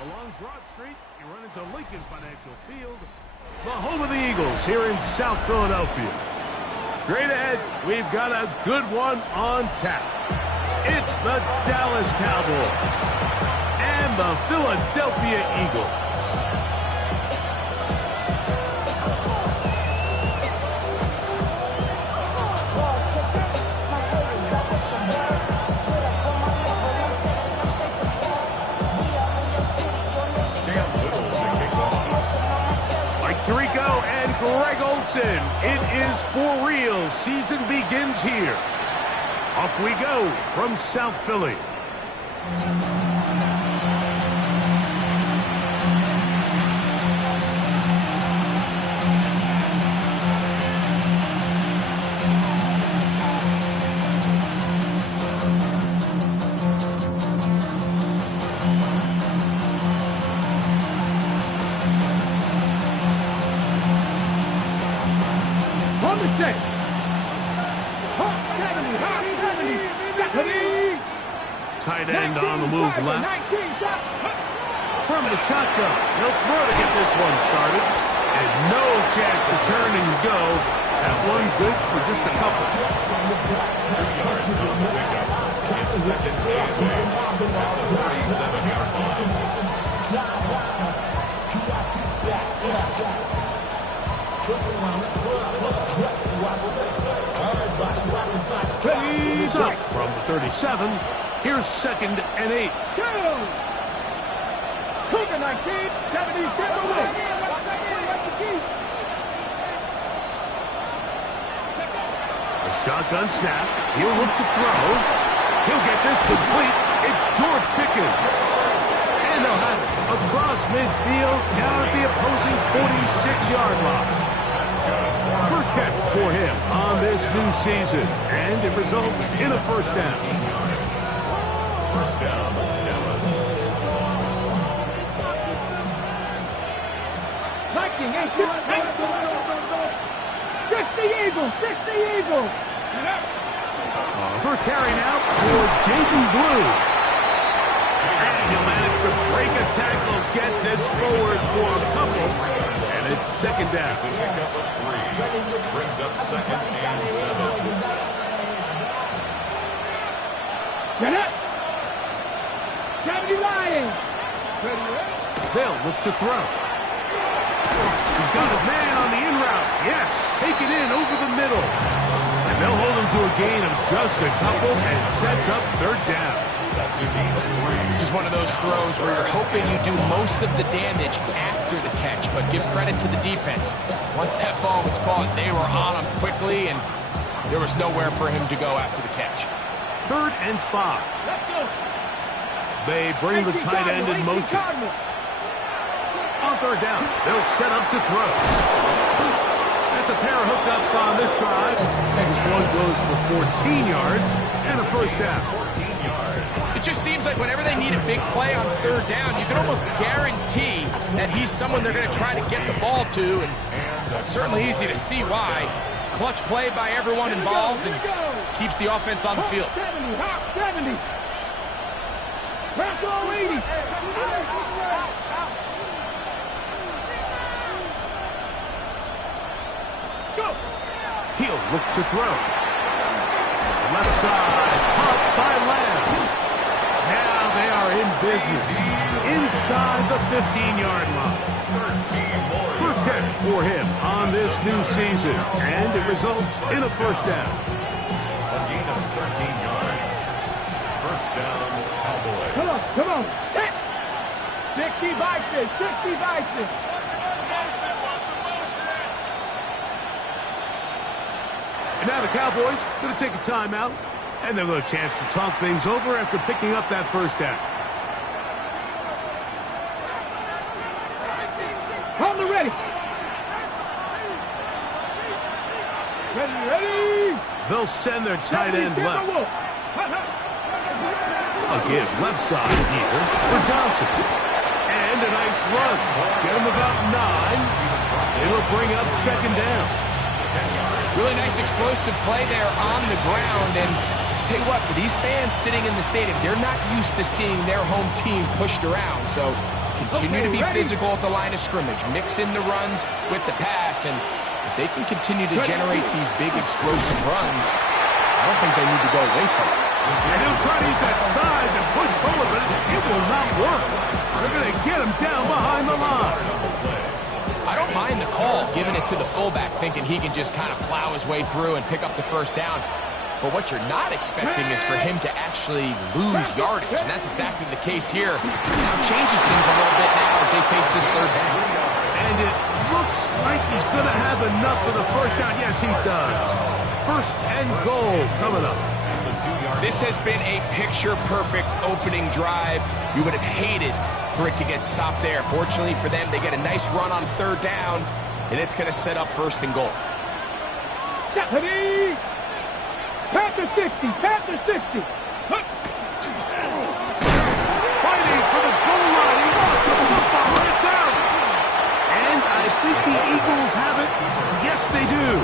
Along Broad Street, you run into Lincoln Financial Field, the home of the Eagles here in South Philadelphia. Straight ahead, we've got a good one on tap. It's the Dallas Cowboys and the Philadelphia Eagles. Tirico and Greg Olsen. It is for real. Season begins here. Off we go from South Philly. Tight end on the move left. From the shotgun, he'll throw to get this one started. And no chance to turn and go. That one good for just a couple. 2 yards on the pickup. It's second and 8 at the 37-yard line. He's up from the 37. Here's second and 8. Cougar 19, 77 away. A shotgun snap. He'll look to throw. He'll get this complete. It's George Pickens. And they'll have it across midfield down at the opposing 46-yard line. First catch for him on this new season. And it results in a first down. First down, Dallas. 19, 18, 60 Eagles, 60 Eagles. First carry now for Jaden Blue. And he'll manage to break a tackle, get this forward for a couple. And it's second down. It's a pickup of 3. Brings up second and 7. Get it. 70 Lions. They'll look to throw. He's got his man on the in route. Yes, take it in over the middle. And they'll hold him to a gain of just a couple and sets up third down. That's a gain of 3. This is one of those throws where you're hoping you do most of the damage after the catch, but give credit to the defense. Once that ball was caught, they were on him quickly, and there was nowhere for him to go after the catch. Third and 5. Let's go. They bring the tight end in motion. On third down, they'll set up to throw. That's a pair of hookups on this drive. This one goes for 14 yards and a first down. 14 yards. It just seems like whenever they need a big play on third down, you can almost guarantee that he's someone they're going to try to get the ball to, and certainly easy to see why. Clutch play by everyone involved and keeps the offense on the field. 70, hop 70. Press all 80. Go. He'll look to throw. Left side, caught by Lamb. Now they are in business. Inside the 15-yard line. 13 more. First catch for him on this new season. And it results in a first down. A gain of 13 yards. First down, Cowboys. Come on. Hit. 60 Bison, 60 Bison. And now the Cowboys going to take a timeout, and they'll have a chance to talk things over after picking up that first down. Hold it ready. Ready. They'll send their tight end left. Again, left side here for Johnson. And a nice run. Get him about 9. It'll bring up second down. Really nice explosive play there on the ground. And tell you what, for these fans sitting in the stadium, they're not used to seeing their home team pushed around. So continue to be physical at the line of scrimmage, mix in the runs with the pass, and if they can continue to generate these big explosive runs, I don't think they need to go away from it. And he'll try to use that size and push forward, but it will not work. They're going to get him down behind the line. I don't mind the call, giving it to the fullback, thinking he can just kind of plow his way through and pick up the first down. But what you're not expecting is for him to actually lose yardage, and that's exactly the case here. Now changes things a little bit now as they face this third down. And it looks like he's going to have enough for the first down. Yes, he does. First and goal coming up. This has been a picture-perfect opening drive. You would have hated for it to get stopped there. Fortunately for them, they get a nice run on third down, and it's going to set up first and goal. Ready? Panther 60, Panther 60. Fighting for the goal line. He lost the football, but it's out. And I think the Eagles have it. Yes, they do.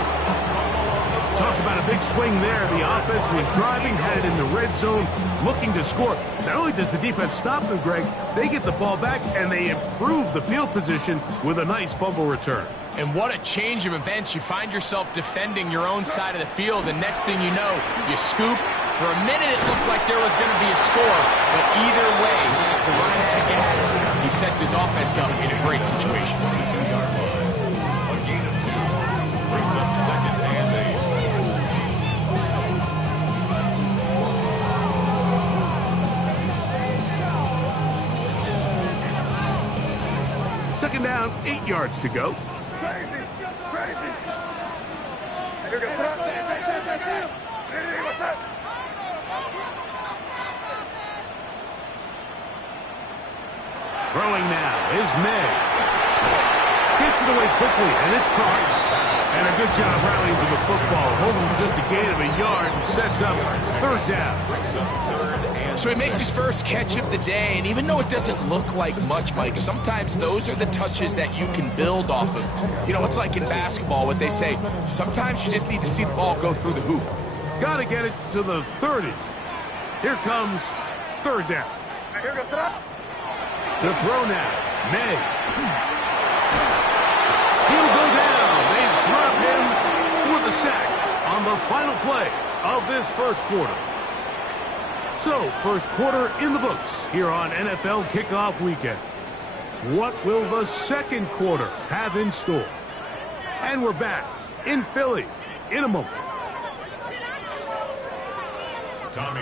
Talk about a big swing there. The offense was driving, had it in the red zone, looking to score. Not only does the defense stop them, Greg, they get the ball back, and they improve the field position with a nice fumble return. And what a change of events. You find yourself defending your own side of the field, and next thing you know, you scoop. For a minute, it looked like there was going to be a score, but either way, the running out of gas, he sets his offense up in a great situation. 22-yard line. A gain of 2. Brings up second and 8. Second down, 8 yards to go. Crazy. Throwing now is May. Gets it away quickly, and it's caught. And a good job rallying to the football. Holding just a gain of a yard and sets up third down. So he makes his first catch of the day, and even though it doesn't look like much, Mike, sometimes those are the touches that you can build off of. You know, it's like in basketball, what they say, sometimes you just need to see the ball go through the hoop. Got to get it to the 30. Here comes third down. To throw now, May. He'll go down. They drop him for the sack on the final play of this first quarter. So, first quarter in the books here on NFL Kickoff Weekend. What will the second quarter have in store? And we're back in Philly in a moment.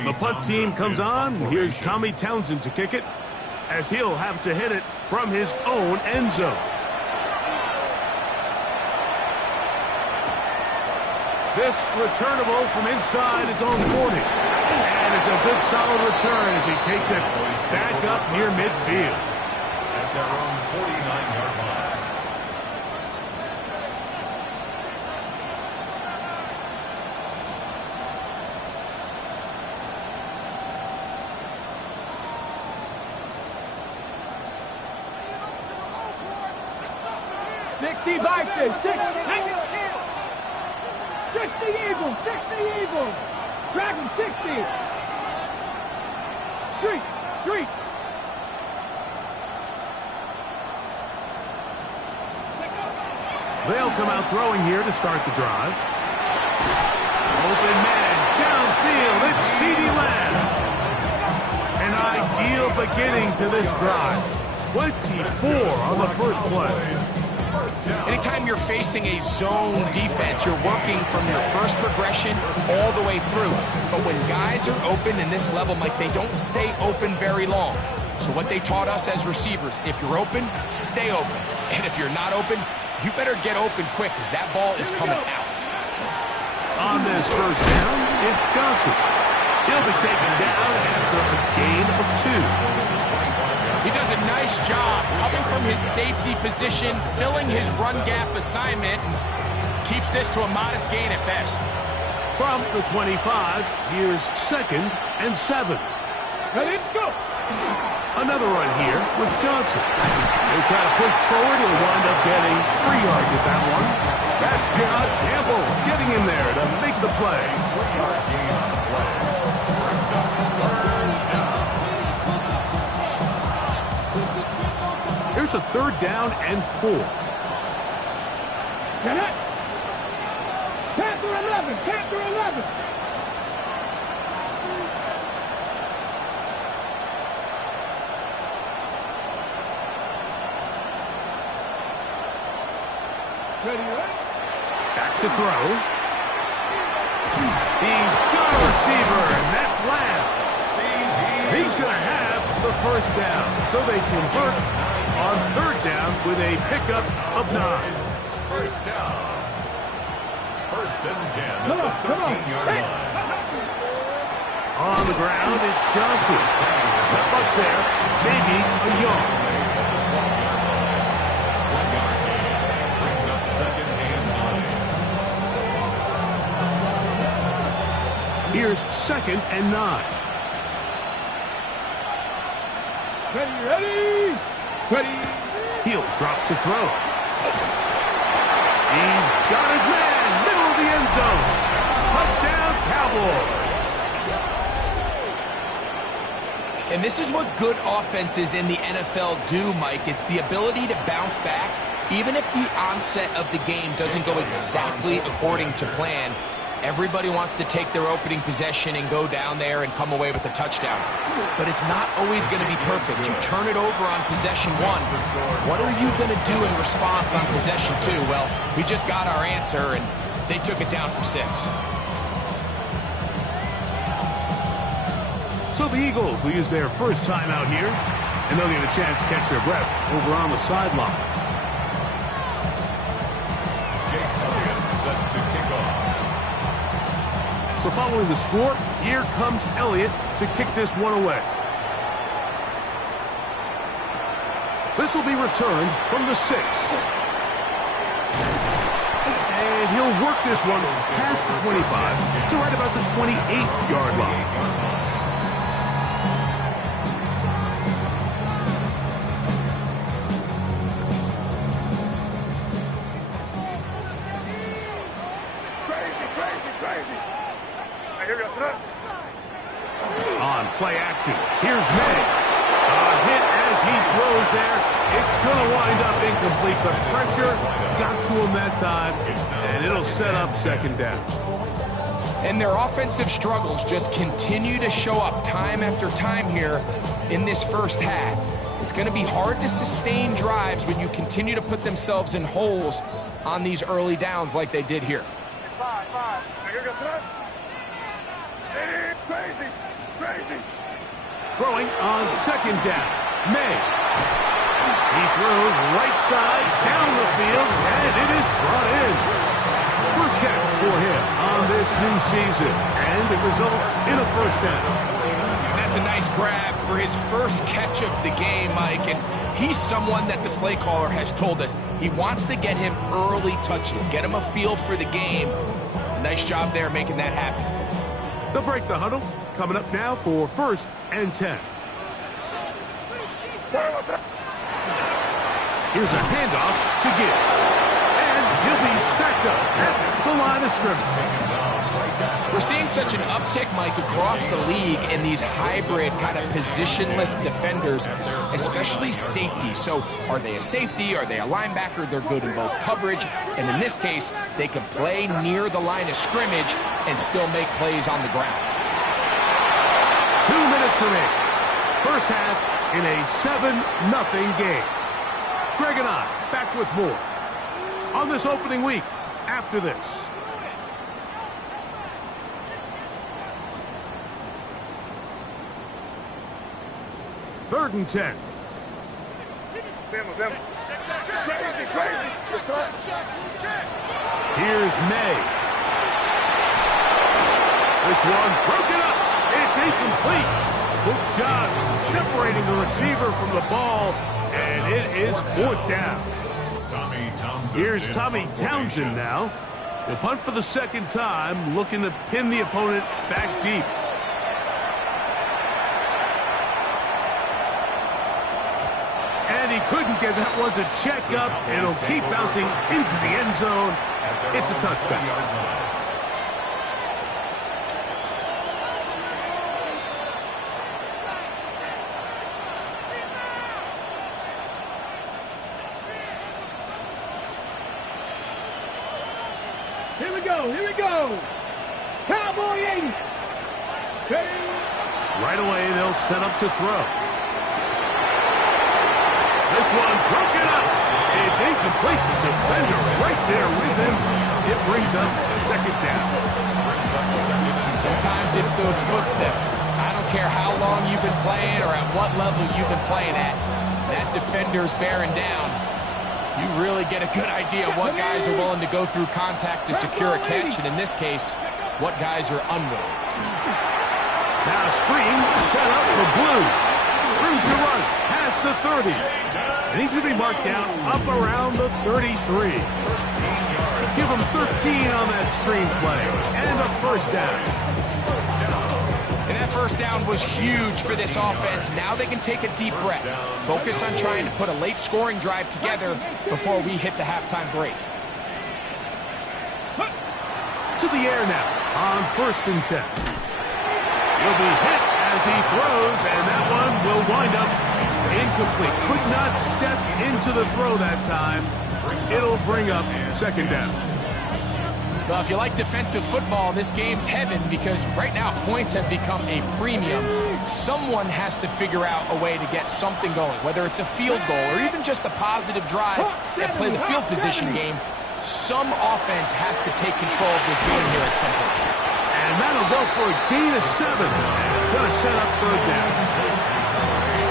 The punt team comes on, and here's Tommy Townsend to kick it, as he'll have to hit it from his own end zone. This returnable from inside his own 40. And it's a good solid return as he takes it back up near midfield. At their own 49-yard line. Eagles, 60 Eagles. Dragon 60. Street. They'll come out throwing here to start the drive. Open man, downfield, it's CeeDee Lamb. An ideal beginning to this drive. 24 on the first play. Anytime you're facing a zone defense, you're working from your first progression all the way through. But when guys are open in this level, Mike, they don't stay open very long. So what they taught us as receivers, if you're open, stay open. And if you're not open, you better get open quick because that ball is coming out. On this first down, it's Johnson. He'll be taken down after a gain of 2. He does a nice job coming from his safety position, filling his run gap assignment, and keeps this to a modest gain at best. From the 25, here's 2nd and 7. Ready, go. Another run here with Johnson. He'll try to push forward. He'll wind up getting 3 yards with that one. That's Gerard Campbell getting in there to make the play. 3-yard gain on the play. Third down. Here's a 3rd down and 4. Get it. Panther 11. Panther 11. Ready, right? Back to throw. He's got a receiver, and that's Lamb. He's going to have the 1st down, so they convert on 3rd down with a pickup of 9. 1st down. 1st and 10 at the 13-yard line. On the ground, it's Johnson. Not much there. Maybe a yard. 1-yard gain. Brings up 2nd and 9. Here's 2nd and 9. Ready, ready. Ready. He'll drop to throw. He's got his man, middle of the end zone. Touchdown, Cowboys. And this is what good offenses in the NFL do, Mike. It's the ability to bounce back, even if the onset of the game doesn't go exactly according to plan. Everybody wants to take their opening possession and go down there and come away with a touchdown. But it's not always going to be perfect. You turn it over on possession 1. What are you going to do in response on possession 2? Well, we just got our answer, and they took it down for 6. So the Eagles will use their first timeout here, and they'll get a chance to catch their breath over on the sideline. So following the score, here comes Elliott to kick this one away. This will be returned from the 6. And he'll work this one past the 25 to right about the 28-yard line. On play action, here's May. A hit as he throws there. It's going to wind up incomplete. The pressure got to him that time, and it'll set up 2nd down. And their offensive struggles just continue to show up time after time here in this first half. It's going to be hard to sustain drives when you continue to put themselves in holes on these early downs like they did here. 5. Here goes that. Crazy. Crazy. Throwing on 2nd down, May. He throws right side down the field, and it is brought in. First catch for him on this new season, and it results in a 1st down. That's a nice grab for his first catch of the game, Mike, and he's someone that the play caller has told us he wants to get him early touches, get him a feel for the game. Nice job there making that happen. They'll break the huddle. Coming up now for 1st and 10. Here's a handoff to Gibbs. And he'll be stacked up at the line of scrimmage. We're seeing such an uptick, Mike, across the league in these hybrid kind of positionless defenders, especially safety. So are they a safety? Are they a linebacker? They're good in both coverage. And in this case, they can play near the line of scrimmage and still make plays on the ground. 2 minutes remaining. First half in a 7-0 game. Greg and I back with more on this opening week after this. Third and 10. Here's May. This one broken up. It's incomplete. Good job separating the receiver from the ball, and it is 4th down. Here's Tommy Townsend now. He'll punt for the 2nd time, looking to pin the opponent back deep. And he couldn't get that one to check up, and it'll keep bouncing into the end zone. It's a touchback. Here we go. Here we go. Cowboy 80. Ready? Right away, they'll set up to throw. This one broken up. It's incomplete. The defender right there with him. It brings up second down. Sometimes it's those footsteps. I don't care how long you've been playing or at what level you've been playing at. That defender's bearing down. You really get a good idea of what guys are willing to go through contact to secure a catch, and in this case, what guys are unwilling. Now screen set up for Blue. Room to run past the 30. And he's going to be marked down up around the 33. Give him 13 on that screen play. And a first down. And that first down was huge for this offense. Now they can take a deep breath. Focus on trying to put a late scoring drive together before we hit the halftime break. To the air now on 1st and 10. He'll be hit as he throws, and that one will wind up incomplete. Could not step into the throw that time. It'll bring up second down. Well, if you like defensive football, this game's heaven because right now points have become a premium. Someone has to figure out a way to get something going, whether it's a field goal or even just a positive drive and play the field position game. Some offense has to take control of this game here at some point. And that'll go for a gain of 7. And it's going to set up third down.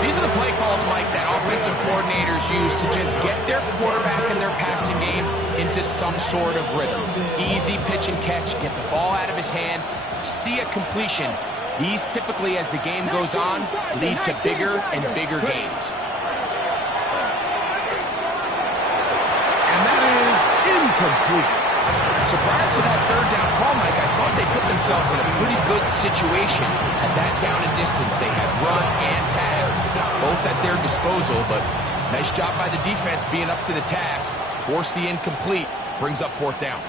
These are the play calls, Mike, that offensive coordinators use to just get their quarterback and their passing game into some sort of rhythm. Easy pitch and catch, get the ball out of his hand, see a completion. These typically, as the game goes on, lead to bigger and bigger gains. And that is incomplete. So prior to that third down call, Mike, I thought they put themselves in a pretty good situation at that down and distance. They had run and pass, both at their disposal, but nice job by the defense being up to the task. Force the incomplete, brings up 4th down.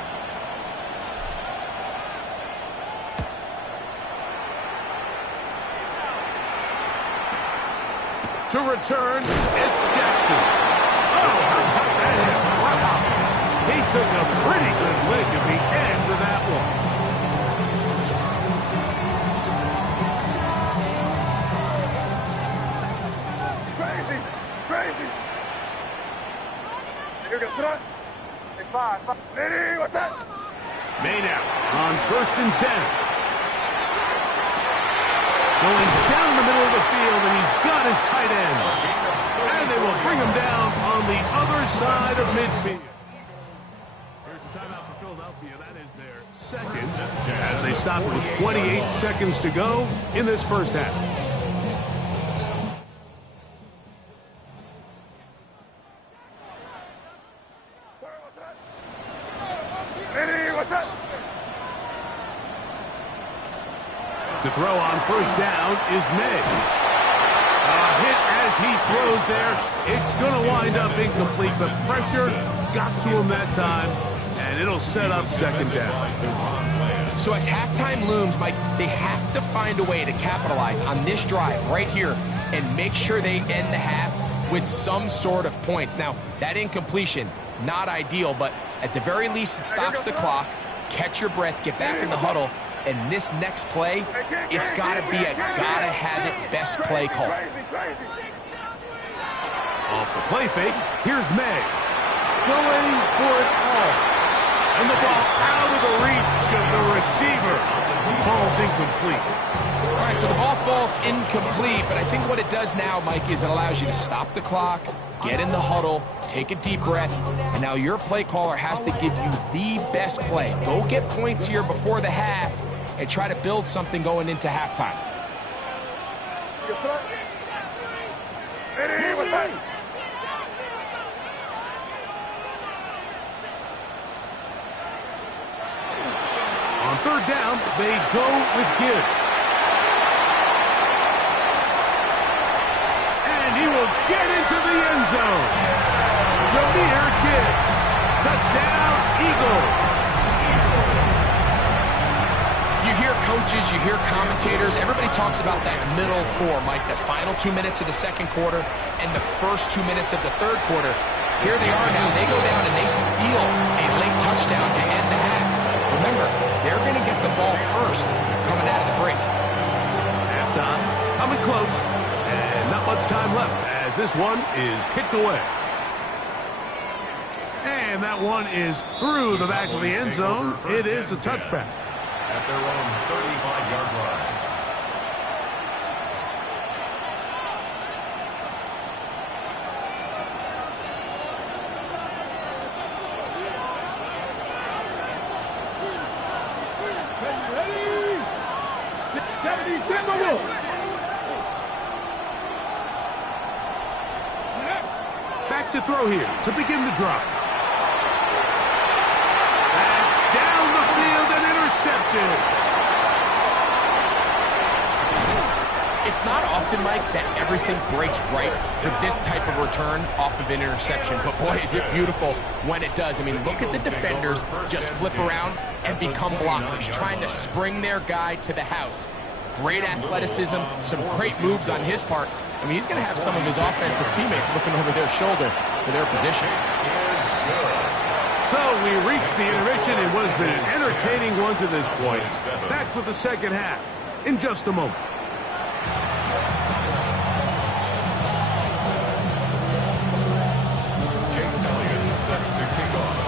To return, it's Jackson. Oh, how about that? Wow. He took a pretty good lick at the end of that one. Crazy. Crazy. Here we go. Sit on. Hey, 5. Ready? What's that? May now on 1st and 10. Going down the middle of the field, and he's got his tight end. And they will bring him down on the other side of midfield. Here's the timeout for Philadelphia. That is their second, as they stop with 28 seconds to go in this first half. Ready? What's that? To throw on 1st down is May. A hit as he throws there. It's going to wind up incomplete, but pressure got to him that time, and it'll set up second down. So as halftime looms, Mike, they have to find a way to capitalize on this drive right here and make sure they end the half with some sort of points. Now, that incompletion, not ideal, but at the very least, it stops the clock. Catch your breath, get back in the huddle, and this next play, it's got to be a gotta-have-it best play call. Off the play fake, here's May. Going for it all. And the ball out of the reach of the receiver. Ball's incomplete. All right, so the ball falls incomplete, but I think what it does now, Mike, is it allows you to stop the clock, get in the huddle, take a deep breath, and now your play caller has to give you the best play. Go get points here before the half and try to build something going into halftime. Ready? What's that? On 3rd down, they go with Gibbs. And he will get into the end zone. Jahmyr Gibbs. Touchdown, Eagles. You hear coaches, you hear commentators, everybody talks about that middle 4, Mike, the final 2 minutes of the second quarter and the first 2 minutes of the third quarter. Here they are now. They go down and they steal a late touchdown to end the half. Remember, they're going to get the ball first coming out of the break. Halftime, coming close, and not much time left as this one is kicked away. And that one is through the back of the end zone. It is a touchback. At their own 35-yard line. Back to throw here to begin the drive. And down the field and intercepted. It's not often, Mike, that everything breaks right for this type of return off of an interception. But boy, is it beautiful when it does. I mean, look at the defenders just flip around and become blockers, trying to spring their guy to the house. Great athleticism, some great moves on his part. I mean, he's going to have some of his offensive teammates looking over their shoulder for their position. So we reach the intermission in what has been an entertaining one to this point. Back with the second half in just a moment. Jake Elliott set to kick off.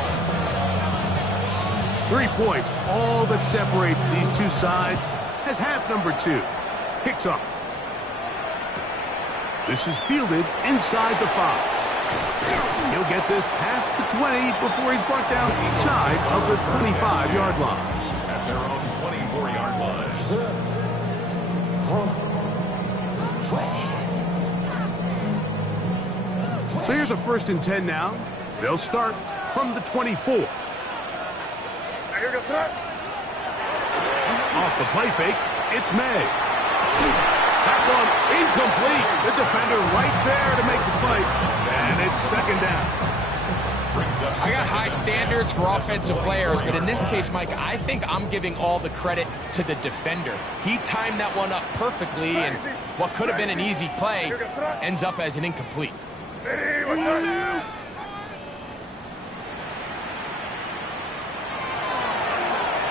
3 points, all that separates these two sides as half number 2 kicks off. This is fielded inside the 5. He'll get this past the 20 before he's brought down shy of the 25-yard line. At their own 24-yard line. So here's a 1st and 10 now. They'll start from the 24. Off the play fake, it's May. That one incomplete. The defender right there to make the play. And it's 2nd down. I got high standards for offensive players, but in this case, Mike, I think I'm giving all the credit to the defender. He timed that one up perfectly, and what could have been an easy play ends up as an incomplete.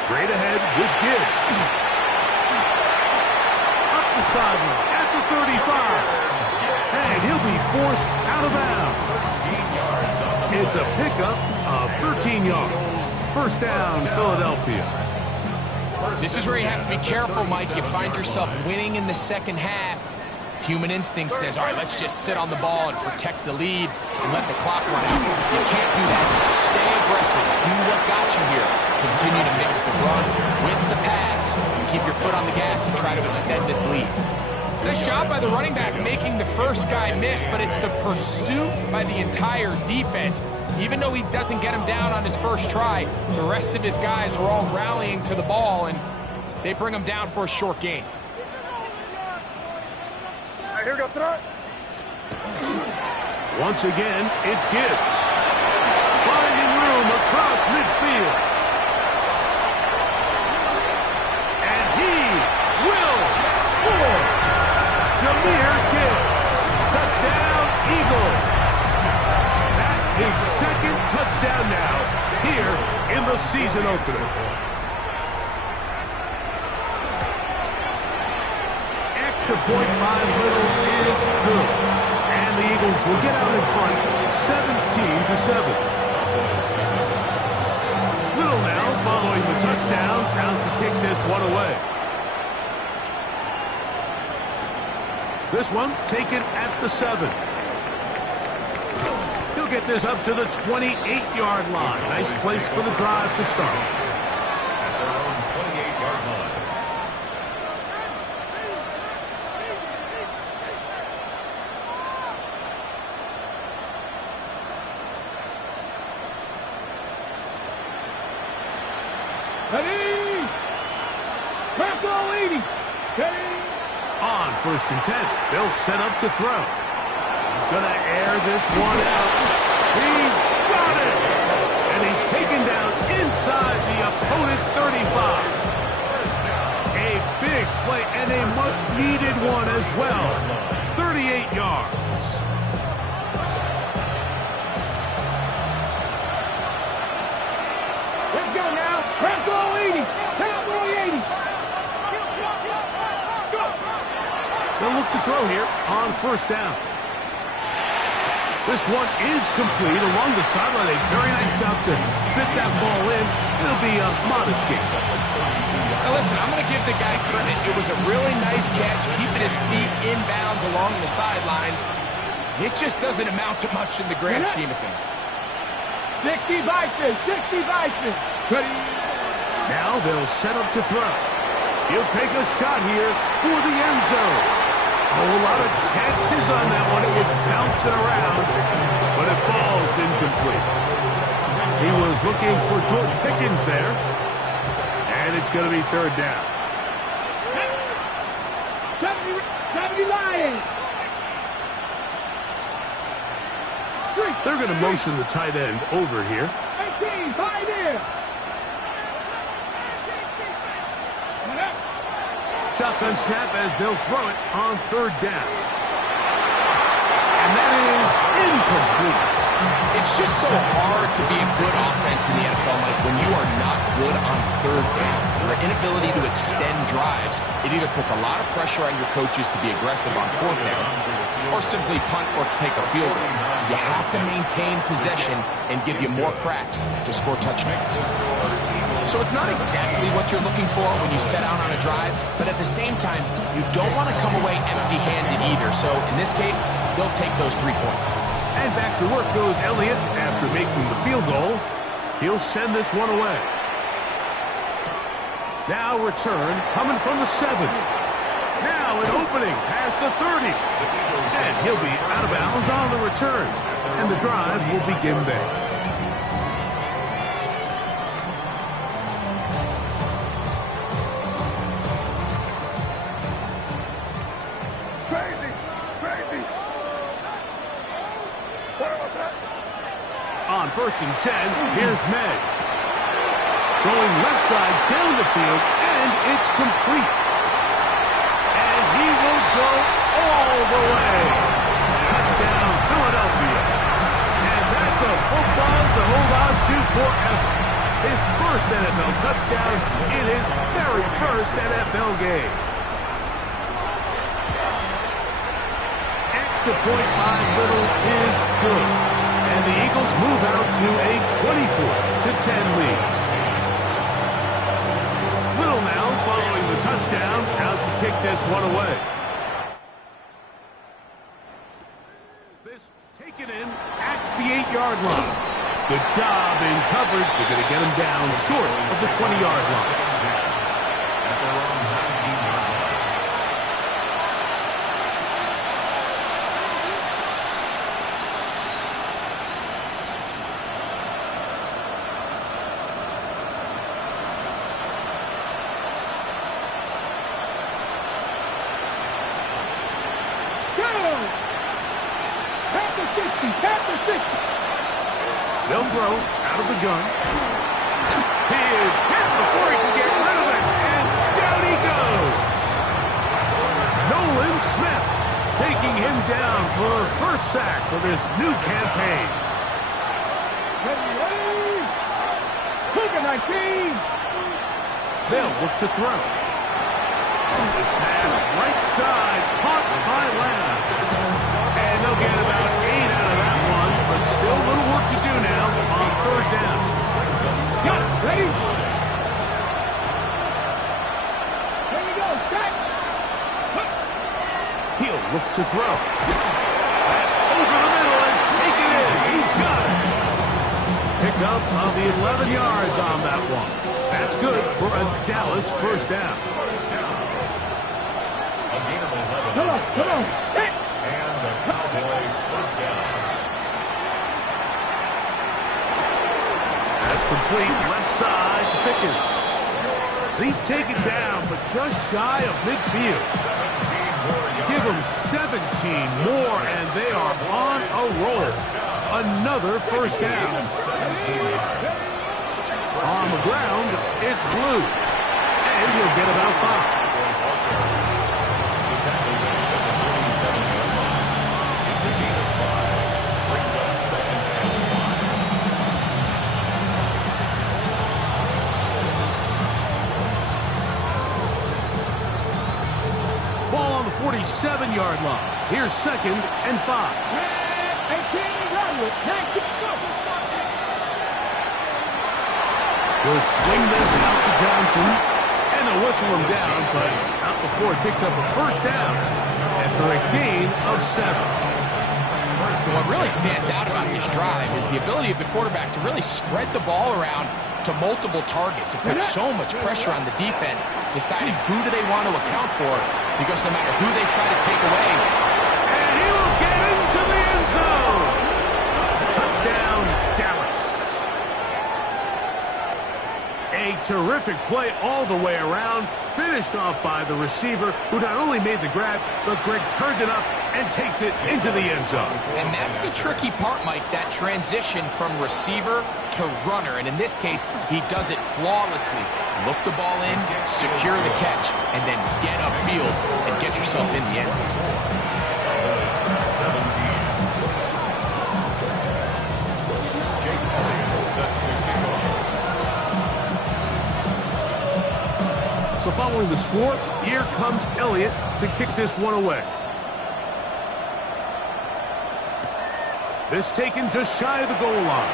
Straight ahead with Gibbs. Up the sideline at the 35. And he'll be forced out of bounds. It's a pickup of 13 yards. 1st down, Philadelphia. This is where you have to be careful, Mike. You find yourself winning in the second half. Human instinct says, all right, let's just sit on the ball and protect the lead and let the clock run out. You can't do that. Stay aggressive. Do what got you here. Continue to mix the run with the pass. Keep your foot on the gas and try to extend this lead. Nice job by the running back making the first guy miss, but it's the pursuit by the entire defense. Even though he doesn't get him down on his first try, the rest of his guys are all rallying to the ball, and they bring him down for a short gain. Here we go, start. Once again, it's Gibbs. Finding room across midfield. And he will score. Jameer Gibbs. Touchdown, Eagles. His 2nd touchdown now here in the season opener. Extra point by Little is good. And the Eagles will get out in front 17-7. Little now following the touchdown, out to kick this one away. This one taken at the 7. He'll get this up to the 28-yard line. Nice place for the drive to start. At their own 28-yard line. Ready? Marco leading. Ready? On 1st and 10, they'll set up to throw. He's going to air this one out. He's got it! And he's taken down inside the opponent's 35. A big play and a much-needed one as well. 38 yards. Let's go now. Marco first down. This one is complete along the sideline. A very nice job to fit that ball in. It'll be a modest gain. Now listen, I'm going to give the guy credit. It was a really nice catch, keeping his feet in bounds along the sidelines. It just doesn't amount to much in the grand scheme of things. 60 Vikings, 60 Vikings. Now they'll set up to throw. He'll take a shot here for the end zone. A whole lot of chances on that one. It was bouncing around, but it falls incomplete. He was looking for George Pickens there, and it's going to be third down. 70 Lions. They're going to motion the tight end over here. 18, 5 in. Shotgun snap as they'll throw it on third down. And that is incomplete. It's just so hard to be a good offense in the NFL, Mike, when you are not good on third down. Your inability to extend drives, it either puts a lot of pressure on your coaches to be aggressive on fourth down or simply punt or take a field goal. You have to maintain possession and give you more cracks to score touchdowns. So it's not exactly what you're looking for when you set out on a drive, but at the same time, you don't want to come away empty-handed either. So in this case, they'll take those 3 points. And back to work goes Elliott after making the field goal. He'll send this one away. Now return coming from the 7. Now an opening past the 30. And he'll be out of bounds on the return. And the drive will begin there. On 1st and 10, here's Meg. Going left side down the field, and it's complete. And he will go all the way. Touchdown, Philadelphia. And that's a football to hold on to forever. His first NFL touchdown in his very first NFL game. Extra point by Little is good. And the Eagles move out to a 24-10 lead. Little now following the touchdown, out to kick this one away. This taken in at the 8-yard line. Good job in coverage. They're going to get him down short of the 20-yard line. They'll throw out of the gun. He is hit before he can get rid of it. And down he goes. Nolan Smith taking him down for a first sack for this new campaign. They'll look to throw. This pass right side caught by Lamb. And they'll get about 8 out of that one. But still a little work to do now on third down. Got it, ready? Here we go, set. He'll look to throw. That's over the middle and take it in. He's got it. Pick up of the 11 yards on that one. That's good for a Dallas first down. Come on. Hit. And the Cowboy first down. That's complete left side to Pickens. He's taken down, but just shy of midfield. Give them 17 more, and they are on a roll. Another first down. On the ground, it's Blue. And he'll get about 5. Ball on the 47-yard line. Here's 2nd and 5. He'll swing this out to Johnson, and they'll whistle him down, but not before he picks up a first down after a gain of 7. What really stands out about this drive is the ability of the quarterback to really spread the ball around to multiple targets. It puts so much pressure on the defense, deciding who do they want to account for, because no matter who they try to take away. And he will get into the end zone. Touchdown, Dallas. A terrific play all the way around, finished off by the receiver, who not only made the grab, but Greg turned it up and takes it into the end zone. And that's the tricky part, Mike, that transition from receiver to runner. And in this case, he does it flawlessly. Look the ball in, secure the catch, and then get upfield and get yourself in the end zone. 17. Jake Elliott set to kick off. So following the score, here comes Elliott to kick this one away. This taken just shy of the goal line.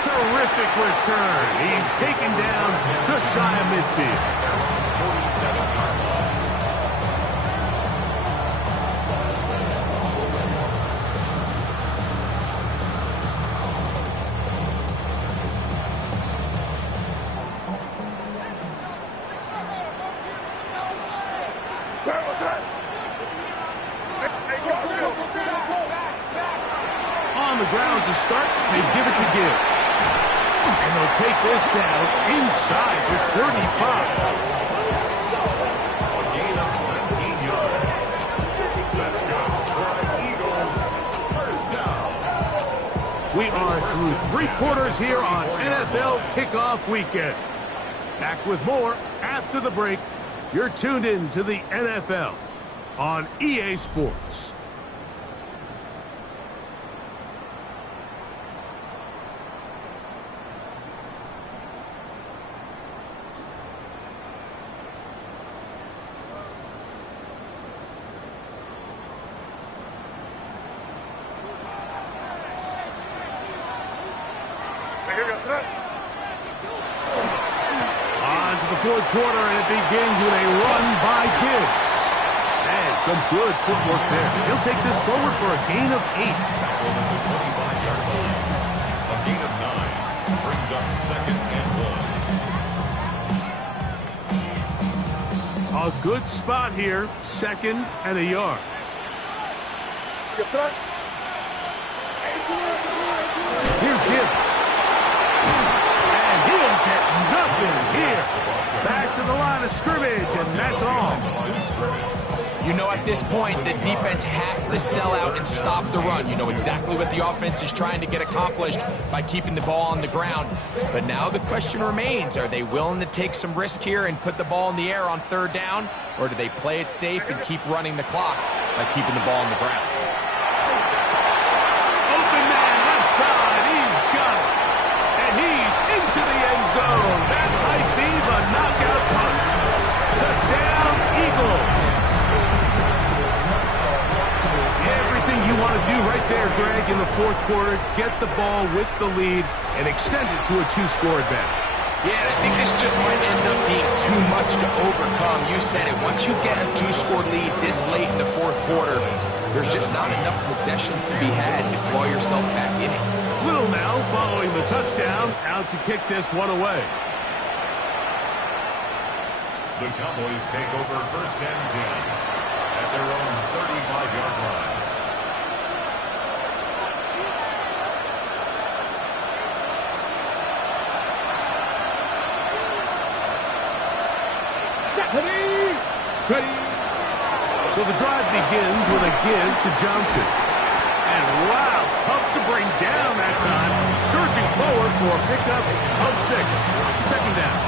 Terrific return. He's taken down just shy of midfield. 47-yard line. On the ground to start, they give it to Gibbs. And they'll take this down inside the 35. A gain of 19 yards. Let's go for the Eagles. First down. We are through 3 quarters here on NFL Kickoff Weekend. Back with more after the break. You're tuned in to the NFL on EA Sports. On to the 4th quarter, and it begins with a run by Gibbs. And some good footwork there. He'll take this forward for a gain of 8. Tackled at the 25-yard line. A gain of 9 brings up 2nd and 1. A good spot here, 2nd and a yard. Here's Gibbs. And he'll get nothing here. Back to the line of scrimmage, and that's all. You know, at this point, the defense has to sell out and stop the run. You know exactly what the offense is trying to get accomplished by keeping the ball on the ground. But now the question remains, are they willing to take some risk here and put the ball in the air on 3rd down? Or do they play it safe and keep running the clock by keeping the ball on the ground? Open man, left side, he's got it. And he's into the end zone. That might be the knockout punch. Touchdown, Eagles. Everything you want to do right there, Greg, in the 4th quarter, get the ball with the lead and extend it to a 2-score advantage. Yeah, I think this just might end up being too much to overcome. You said it. Once you get a 2-score lead this late in the 4th quarter, there's just not enough possessions to be had to claw yourself back in it. Little now following the touchdown, out to kick this one away. The Cowboys take over 1st and 10 at their own 35-yard line. Ready. So the drive begins with a give to Johnson. And wow, tough to bring down that time. Surging forward for a pickup of 6. 2nd down.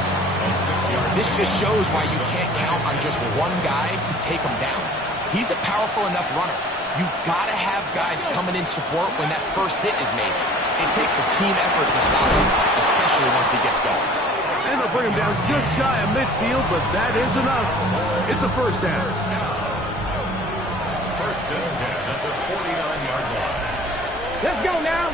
This just shows why you can't count on just one guy to take him down. He's a powerful enough runner. You gotta have guys coming in support when that first hit is made. It takes a team effort to stop him, especially once he gets going. And they'll bring him down just shy of midfield, but that is enough. It's a first down. First and 10 at the 49-yard line. Let's go now.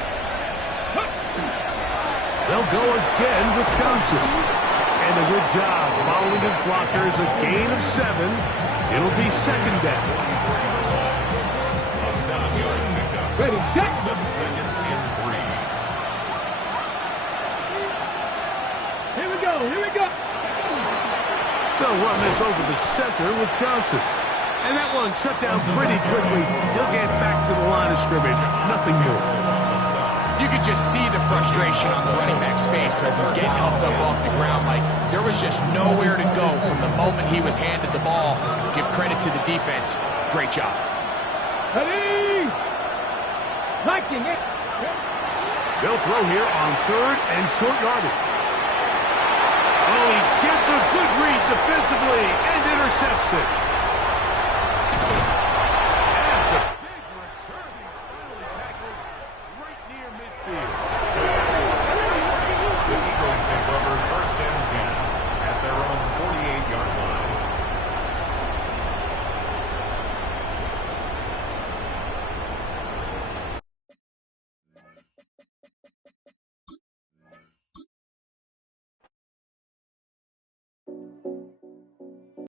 They'll go again with Johnson. And a good job following his blockers, a gain of 7. It'll be second down. A 7-yard pickup. Ready, set. Brings up second and 3. Here we go, here we go. They'll run this over the center with Johnson. And that one shut down pretty quickly. He'll get back to the line of scrimmage. Nothing more. You could just see the frustration on the running back's face as he's getting helped up off the ground. Like, there was just nowhere to go from the moment he was handed the ball. Give credit to the defense. Great job. Ready. Liking it. They'll throw here on third and short yardage. Oh, he gets a good read defensively and intercepts it.